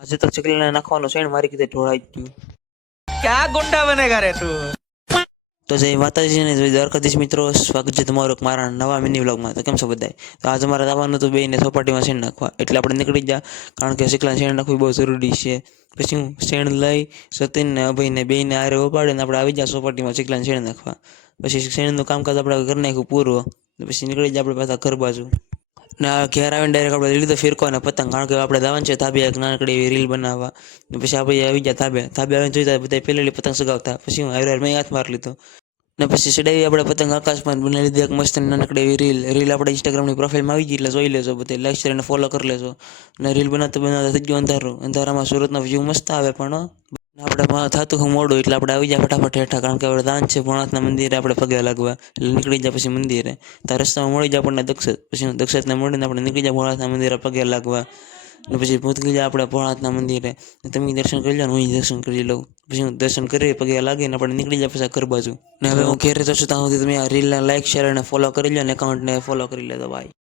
આજે તો ચકલીને નાખવાનો છે ને મારી કીધે ઢોળાઈ ગયું. क्या गुंडा बनेगा रे तू। તો જય માતાજી ને જય દ્વારકાધીશ મિત્રો, સ્વાગત છે તમારું મારા નવા મિની વ્લોગમાં. તો કેમ છો બધાય? તો આજે મારે આવવાનું હતું બેયને સોપાટીમાં શેણ નાખવા, એટલે આપણે નીકળી ગયા, કારણ કે ચકલાને શેણ નાખવું બહુ જરૂરી છે. પછી હું શેણ લઈ સતીન ને અભયને બેયને આરે ઉપાડીને આપણે આવી ગયા સોપાટીમાં ચકલાને શેણ નાખવા. પછી શેણનું કામકાજ આપણે કરી નાખ્યું પૂરું, પછી નીકળી ગયા આપણે પાછા ઘર બાજુ. ને આ ઘેર આવીને ડાયરેક્ટ આપણે લીધો ફિરકો અને પતંગ, કારણ કે આપણે જવાનું છે ધાબે એક નાનકડી એવી રીલ બનાવવા. ને પછી આપણે આવી ગયા ધાબે આવીને જોઈતા બધા પહેલેલી પતંગ સગાવતા. પછી હું હારે મેં હાથ મારી લીધો ને પછી ચડાવી આપણે પતંગ આકાશમાં બનાવી લીધી એક મસ્ત નાનકડી એવી રીલ આપણે ઇન્સ્ટાગ્રામની પ્રોફાઇલમાં આવી ગઈ, એટલે જોઈ લેજો, બધે લાઈક શેર અને ફોલો કરી લેજો. ને રીલ બનાવતા થઈ ગયું અંધારામાં સુરતનો વ્યૂ મસ્ત આવે, પણ આપણે થતું હું મોડું, એટલે આપણે આવી જાય ફટાફટ હેઠા, કારણ કે આપણે દાન છે ભોળાનાથના મંદિરે આપણે પગે લાગવા, એટલે નીકળી જાય પછી મંદિરે. ત્યાં રસ્તામાં મળી જાય આપણને દક્ષત, પછી દક્ષતને મળીને આપણે નીકળી જાય ભોળાનાથના મંદિરે પગે લાગવા. ને પછી પહોંચી જાય આપણે ભોળાનાથના મંદિરે. તમે દર્શન કરી લો ને હું દર્શન કરી લઉં, પછી હું દર્શન કરી પગે લાગીને આપણે નીકળી જાય પછી ઘર બાજુ. ને હવે હું ઘેરે જશું ત્યાં સુધી તમે આ રીલને લાઈક શેર અને ફોલો કરી લો, અને એકાઉન્ટને ફોલો કરી લેજો. બાય.